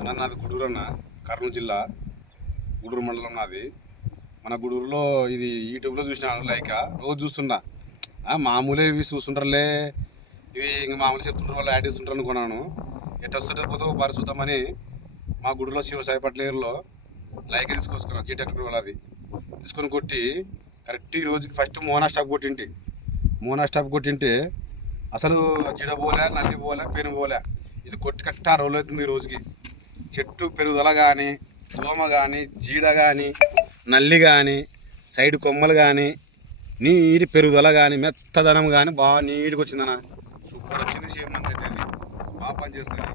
అన్న నాది గూడూరు అన్న, కర్నూలు జిల్లా గూడూరు మండలం నాది. మన గూడూరులో ఇది యూట్యూబ్లో చూసినాను, లైక్ రోజు చూస్తున్నా. మామూలే ఇవి చూస్తుంటారులే, ఇవి ఇంక మామూలు చెప్తుంటారు, వాళ్ళు యాడ్ చేస్తుంటారు అనుకున్నాను. ఎట్లా వస్తుంటే పోతే ఒకసారి చూద్దామని మా గుడిలో శివసాయిపట్లేరులో లైక్ తీసుకొచ్చుకున్నాను. జీటెక్టర్ వాళ్ళది తీసుకొని కొట్టి కరెక్ట్ ఈ రోజుకి ఫస్ట్ మోనా స్టాప్ కొట్టింటే అసలు జీడ పోలే, నల్లి పోలే, పెను పోలే. ఇది కొట్టి కరెక్ట్ 6 రోజులు అవుతుంది. ఈ రోజుకి చెట్టు పెరుగుదల కానీ, దోమ కానీ, జీడ కానీ, నల్లి కానీ, సైడ్ కొమ్మలు కానీ, నీటి పెరుగుదల కానీ, మెత్తదనం కానీ బాగా నీట్గా వచ్చిందన్న. సూపర్ వచ్చింది. సేమ్ మంది అయితే అది బాగా పనిచేస్తుంది.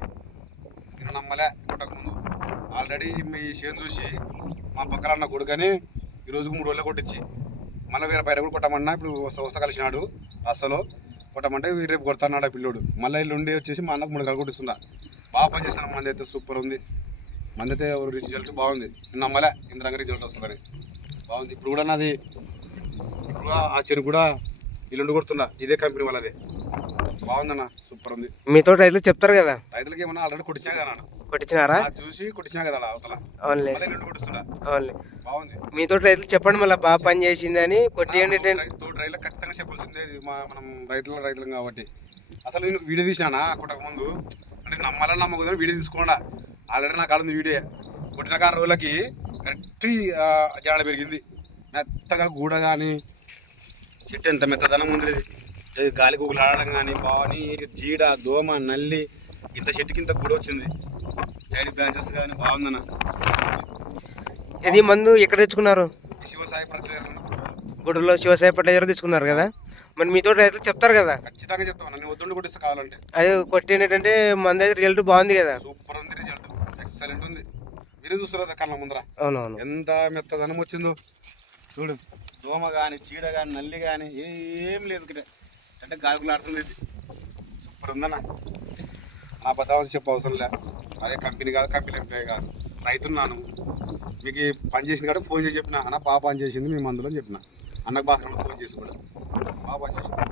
నేను నమ్మలే కొట్టకముందు. ఆల్రెడీ ఈ చేను చూసి మా పక్కన అన్న కొడుకని ఈరోజుకు 3 రోజులే కొట్టించి మళ్ళీ వేరే పైన కూడా కొట్టమన్నా. ఇప్పుడు వస్తా కలిసినాడు అసలు కొట్టమంటే రేపు కొడతాన్నాడు ఆ పిల్లోడు. మళ్ళీ ఇల్లుండి వచ్చేసి మా అన్నకు 3 గంటలు కొట్టిస్తున్నా. బాగా పనిచేస్తాను. మంది అయితే సూపర్ ఉంది. మంది అయితే రిజల్ట్ బాగుంది. నమ్మలే ఇంద్రంగా రిజల్ట్ వస్తుందని. బాగుంది. ఇప్పుడు కూడా నాది ఇప్పుడు ఆ చెరువు కూడా ఇల్లుండి కొడుతున్నా. ఇదే కంపెనీ వాళ్ళది. బాగుందన్న, సూపర్ ఉంది. మీతో రైతులు చెప్తారు కదా, రైతులకి ఏమన్నా ఆల్రెడీ కొట్టించా కదా, కొట్టించినారా? చూసి కొట్టించా కదా అవతల. అవునులే, కొట్టిస్తున్నా. అవునులే. బాగుంది. మీతో రైతులు చెప్పండి, మళ్ళీ బాగా పని చేసింది అని కొట్టియండి. తోటి రైతులకు ఖచ్చితంగా చెప్పాల్సిందే. మనం రైతులం కాబట్టి. అసలు నేను వీడియో తీసినా కొట్టక ముందు, అంటే నమ్మాలని నమ్మకం వీడియో తీసుకోండా. ఆల్రెడీ నాకు ఆడుంది వీడియో. కొట్టిన 6 రోజులకి కరెక్ట్ జాడ పెరిగింది. మెత్తగా గూడ కానీ, చెట్టు ఎంత మెత్తదనం ఉంది, గాలి గుగులాడడం కానీ, బాగా జీడ, దోమ, నల్లి, ఇంత చెట్టుకి ఇంత గూడ వచ్చింది. సైడ్ బ్రాంచెస్ కానీ బాగుందన్న. ఇది మందు ఎక్కడ తెచ్చుకున్నారు? శివసాయి పట్ల గుడిలో శివసాయి పట్ల తెచ్చుకున్నారు కదా. మరి మీతో రైతులు చెప్తారు కదా, ఖచ్చితంగా చెప్తాను. నేను వద్దుండి కొట్టిస్తా కావాలంటే. అది కొట్టేటంటే మంది అయితే రిజల్ట్ బాగుంది కదా. సూపర్ ఉంది రిజల్ట్, ఎక్సలెంట్ ఉంది. మీరు చూస్తున్నారు కళ్ళ ముందర. అవునవును, ఎంత మెత్తదనం వచ్చిందో చూడు. దోమ కానీ, చీడ కానీ, నల్లి కానీ ఏం లేదు. అంటే గాలిగులాడుతుంది. సూపర్ ఉందన్న. నా బతావని చెప్ప అవసరం లే. అదే కంపెనీ కాదు, కంపెనీ ఎంప్లాయ్ కాదు, రైతున్నాను. మీకు పని చేసింది కాబట్టి ఫోన్ చేసి చెప్పిన, అన్న బాగా పని చేసింది మీ మందులో అని చెప్పిన. అన్నకు బాగా ఫోన్ చేసి కూడా బాగా పని చేసింది.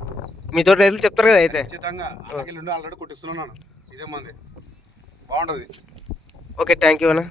మీతో రైతులు చెప్తారు కదా. అయితే ఖచ్చితంగా అన్నకి ఆల్రెడీ కొట్టిస్తున్నాను. ఇదే మంది బాగుంటుంది. ఓకే, థ్యాంక్ యూ అన్న.